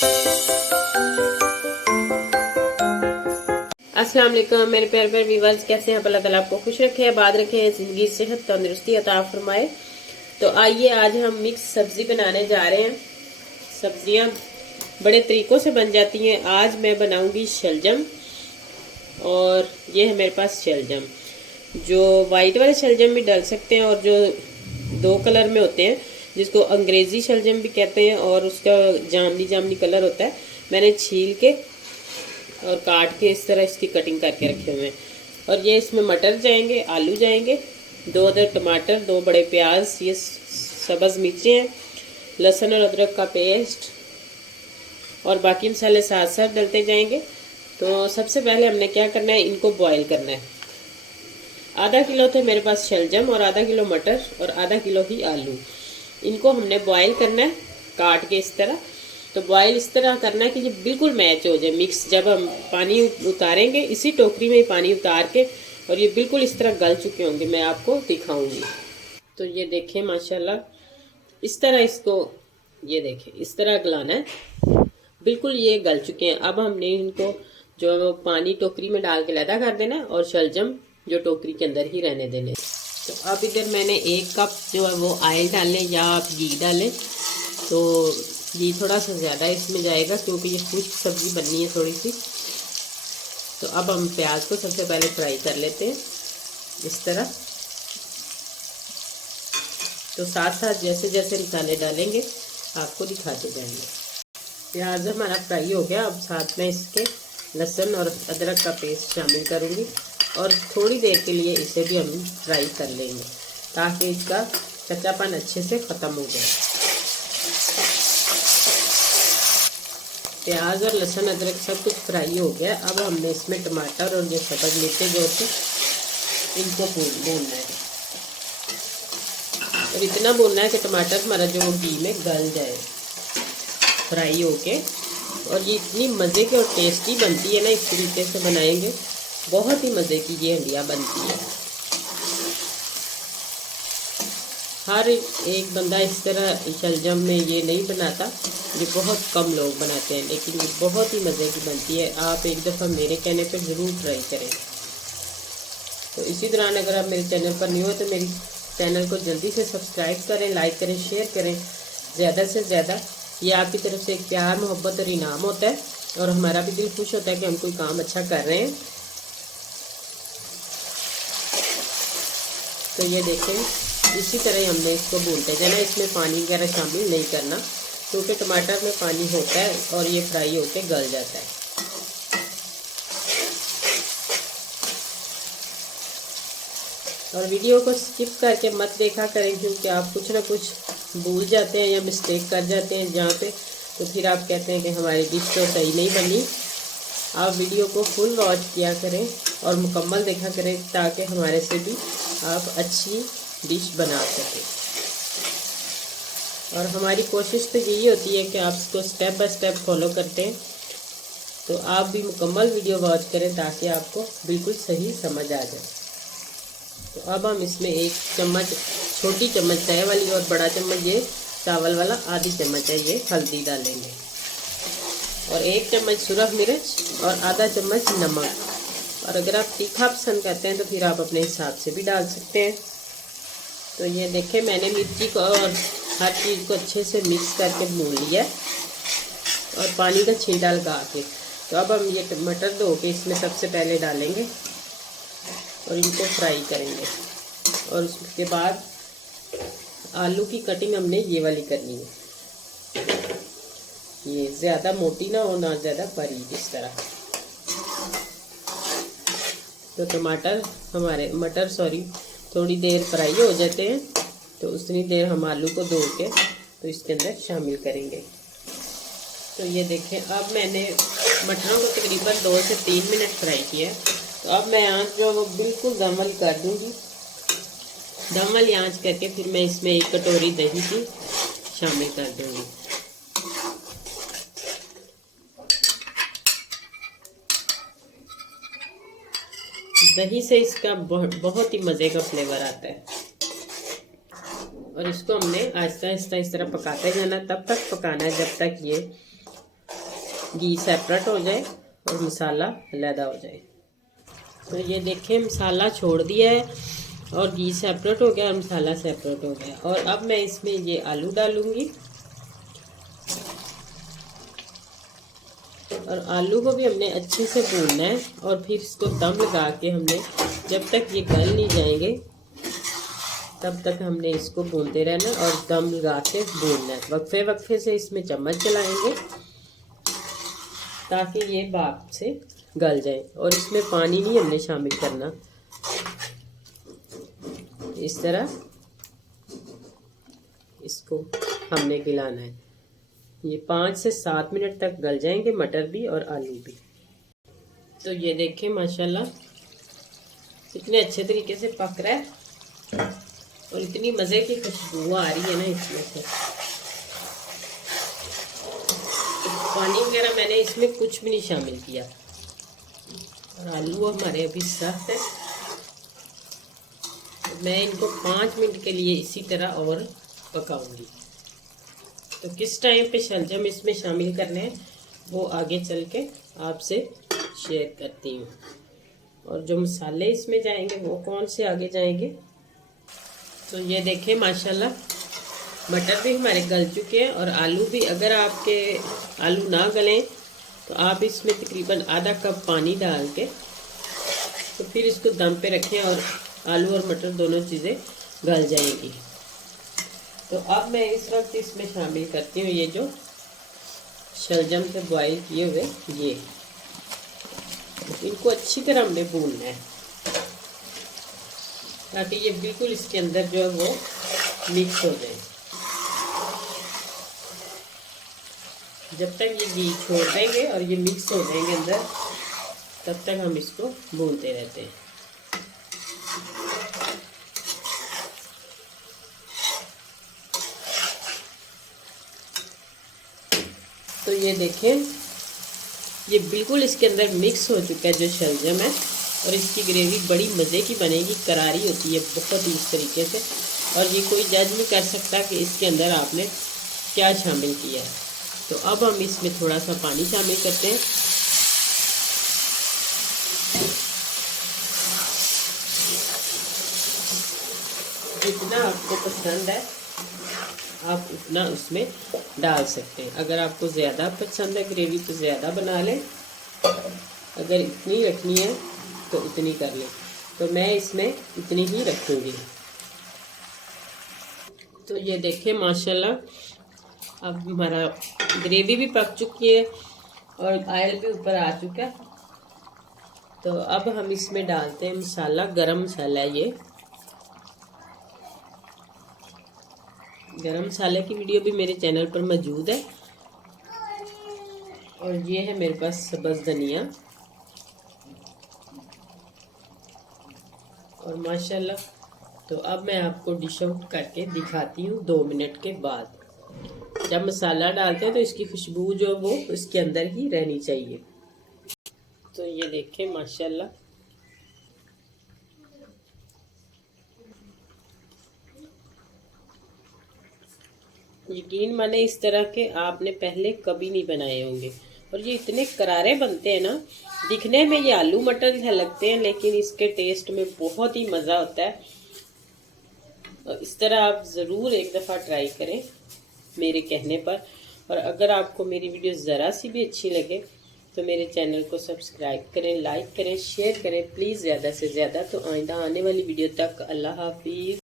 अस्सलाम वालेकुम मेरे प्यारे प्यारे व्यूअर्स, कैसे हैं? अल्लाह ताला आपको खुश रखे, आबाद रखे, जिंदगी सेहत तंदुरुस्ती अता फरमाए। तो आइए आज हम मिक्स सब्जी बनाने जा रहे हैं। सब्जियां बड़े तरीकों से बन जाती हैं। आज मैं बनाऊंगी शलजम, और ये है मेरे पास शलजम। जो वाइट वाले शलजम भी डाल सकते हैं, और जो दो कलर में होते हैं जिसको अंग्रेजी शलजम भी कहते हैं, और उसका जामनी जामनी कलर होता है। मैंने छील के और काट के इस तरह इसकी कटिंग करके रखे हुए हैं। और ये इसमें मटर जाएंगे, आलू जाएंगे, 2 अदर टमाटर, 2 बड़े प्याज, ये सब्ज मिर्चें हैं, लहसुन और अदरक का पेस्ट, और बाकी मसाले साथ साथ डलते जाएंगे। तो सबसे पहले हमने क्या करना है, इनको बॉईल करना है। आधा किलो थे मेरे पास शलजम, और आधा किलो मटर, और आधा किलो ही आलू। इनको हमने बॉईल करना है काट के इस तरह। तो बॉईल इस तरह करना है कि ये बिल्कुल मैच हो जाए मिक्स। जब हम पानी उतारेंगे इसी टोकरी में ही पानी उतार के, और ये बिल्कुल इस तरह गल चुके होंगे, मैं आपको दिखाऊंगी। तो ये देखें माशाल्लाह, इस तरह इसको ये देखें इस तरह गलाना है, बिल्कुल ये गल चुके हैं। अब हमने इनको जो है वो पानी टोकरी में डाल के लैदा कर देना, और शलजम जो टोकरी के अंदर ही रहने देने। तो अब इधर मैंने 1 कप जो है वो ऑयल डालें या आप घी डालें, तो घी थोड़ा सा ज़्यादा इसमें जाएगा क्योंकि ये खुश्क सब्ज़ी बननी है थोड़ी सी। तो अब हम प्याज को सबसे पहले फ्राई कर लेते हैं इस तरह। तो साथ साथ जैसे जैसे मसाले डालेंगे आपको दिखाते जाएंगे। प्याज हमारा फ्राई हो गया। अब साथ में इसके लहसुन और अदरक का पेस्ट शामिल करूँगी, और थोड़ी देर के लिए इसे भी हम फ्राई कर लेंगे ताकि इसका कच्चापन अच्छे से ख़त्म हो जाए। प्याज और लहसुन अदरक सब कुछ फ्राई हो गया। अब हमने इसमें टमाटर और ये सब्ज़ मिर्चें जो थी इनको भूनना है, और इतना भूनना है कि टमाटर हमारा जो घी में गल जाए फ्राई होके। और ये इतनी मज़े की और टेस्टी बनती है ना, इस तरीके से बनाएंगे बहुत ही मज़े की ये हंडिया बनती है। हर एक बंदा इस तरह शलजम में ये नहीं बनाता, ये बहुत कम लोग बनाते हैं, लेकिन ये बहुत ही मज़े की बनती है। आप एक दफ़ा मेरे कहने पर ज़रूर ट्राई करें। तो इसी दौरान अगर आप मेरे चैनल पर न्यू हो तो मेरी चैनल को जल्दी से सब्सक्राइब करें, लाइक करें, शेयर करें ज़्यादा से ज़्यादा। ये आपकी तरफ से एक प्यार मोहब्बत और इनाम होता है, और हमारा भी दिल खुश होता है कि हम कोई काम अच्छा कर रहे हैं। तो ये देखें इसी तरह हमने इसको भूनते जाना। इसमें पानी वगैरह शामिल नहीं करना क्योंकि टमाटर में पानी होता है और ये फ्राई होके गल जाता है। और वीडियो को स्किप करके मत देखा करें, क्योंकि आप कुछ ना कुछ भूल जाते हैं या मिस्टेक कर जाते हैं जहाँ पे, तो फिर आप कहते हैं कि हमारी डिश तो सही नहीं बनी। आप वीडियो को फुल वॉच किया करें और मुकम्मल देखा करें ताकि हमारे से भी आप अच्छी डिश बना सकें। और हमारी कोशिश तो यही होती है कि आप इसको स्टेप बाय स्टेप फॉलो करते हैं, तो आप भी मुकम्मल वीडियो वॉच करें ताकि आपको बिल्कुल सही समझ आ जाए। तो अब हम इसमें 1 चम्मच, छोटी चम्मच चाय वाली, और बड़ा चम्मच ये चावल वाला आधी चम्मच है, ये हल्दी डालेंगे, और 1 चम्मच सुरख मिर्च, और आधा चम्मच नमक। और अगर आप तीखा पसंद करते हैं तो फिर आप अपने हिसाब से भी डाल सकते हैं। तो ये देखें मैंने मिर्ची को और हर चीज़ को अच्छे से मिक्स करके भून लिया, और पानी का छींटा लगा के। तो अब हम ये टमाटर धो के इसमें सबसे पहले डालेंगे और इनको फ्राई करेंगे। और उसके बाद आलू की कटिंग हमने ये वाली करनी है, ये ज़्यादा मोटी ना हो ना ज़्यादा बारीक, इस तरह। तो मटर थोड़ी देर फ्राई हो जाते हैं, तो उतनी देर हम आलू को धो के तो इसके अंदर शामिल करेंगे। तो ये देखें अब मैंने मटरों को तकरीबन 2 से 3 मिनट फ्राई किया। तो अब मैं आँच जो वो बिल्कुल दम वाली कर दूँगी। दम वाली आँच करके फिर मैं इसमें 1 कटोरी दही की शामिल कर दूँगी। दही से इसका बहुत ही मज़े का फ्लेवर आता है। और इसको हमने आहिस्ता आहिस्ता इस तरह पकाते जाना, तब तक पकाना है जब तक ये घी सेपरेट हो जाए और मसाला अलहदा हो जाए। तो ये देखें मसाला छोड़ दिया है और घी सेपरेट हो गया और मसाला सेपरेट हो गया। और अब मैं इसमें ये आलू डालूंगी और आलू को भी हमने अच्छे से भूनना है और फिर इसको दम लगा के हमने जब तक ये गल नहीं जाएंगे तब तक हमने इसको भूनते रहना और दम लगा के भूनना है। वक्फे वक्फे से इसमें चम्मच चलाएंगे ताकि ये भाप से गल जाए। और इसमें पानी नहीं हमने शामिल करना, इस तरह इसको हमने गिलाना है। ये 5 से 7 मिनट तक गल जाएंगे मटर भी और आलू भी। तो ये देखें माशाल्लाह कितने अच्छे तरीके से पक रहा है और इतनी मज़े की खुशबू आ रही है ना इसमें से। पानी वगैरह मैंने इसमें कुछ भी नहीं शामिल किया और आलू हमारे अभी सख्त है। मैं इनको 5 मिनट के लिए इसी तरह और पकाऊंगी। तो किस टाइम पे शलजम इसमें शामिल करने हैं वो आगे चल के आपसे शेयर करती हूँ। और जो मसाले इसमें जाएंगे वो कौन से आगे जाएंगे। तो ये देखें माशाल्लाह मटर भी हमारे गल चुके हैं और आलू भी। अगर आपके आलू ना गलें तो आप इसमें तकरीबन आधा कप पानी डाल के तो फिर इसको दम पे रखें और आलू और मटर दोनों चीज़ें गल जाएंगी। तो अब मैं इस वक्त इसमें शामिल करती हूँ ये जो शलजम से बॉईल किए हुए ये, इनको अच्छी तरह हमने भूनना है ताकि ये बिल्कुल इसके अंदर जो है वो मिक्स हो जाए। जब तक ये घी छोड़ देंगे और ये मिक्स हो जाएंगे अंदर तब तक हम इसको भूनते रहते हैं। तो ये देखें ये बिल्कुल इसके अंदर मिक्स हो चुका है जो शलजम है और इसकी ग्रेवी बड़ी मज़े की बनेगी, करारी होती है बहुत ही इस तरीके से। और ये कोई जज नहीं कर सकता कि इसके अंदर आपने क्या शामिल किया है। तो अब हम इसमें थोड़ा सा पानी शामिल करते हैं। जितना आपको पसंद है आप उतना उसमें डाल सकते हैं। अगर आपको ज़्यादा पसंद है ग्रेवी तो ज़्यादा बना लें, अगर इतनी रखनी है तो उतनी कर लें। तो मैं इसमें इतनी ही रखूँगी। तो ये देखें माशाल्लाह अब हमारा ग्रेवी भी पक चुकी है और ऑयल भी ऊपर आ चुका है। तो अब हम इसमें डालते हैं मसाला, गरम मसाला। ये गरम मसाले की वीडियो भी मेरे चैनल पर मौजूद है। और ये है मेरे पास सब्ज़ धनिया। और माशाल्लाह तो अब मैं आपको डिश आउट करके दिखाती हूँ 2 मिनट के बाद। जब मसाला डालते हैं तो इसकी खुशबू जो वो इसके अंदर ही रहनी चाहिए। तो ये देखें माशाल्लाह यकीन माने इस तरह के आपने पहले कभी नहीं बनाए होंगे। और ये इतने करारे बनते हैं ना, दिखने में ये आलू मटर जैसे लगते हैं लेकिन इसके टेस्ट में बहुत ही मज़ा होता है। और इस तरह आप ज़रूर एक दफ़ा ट्राई करें मेरे कहने पर। और अगर आपको मेरी वीडियो ज़रा सी भी अच्छी लगे तो मेरे चैनल को सब्सक्राइब करें, लाइक करें, शेयर करें प्लीज़ ज़्यादा से ज़्यादा। तो आइंदा आने वाली वीडियो तक अल्लाह हाफिज़।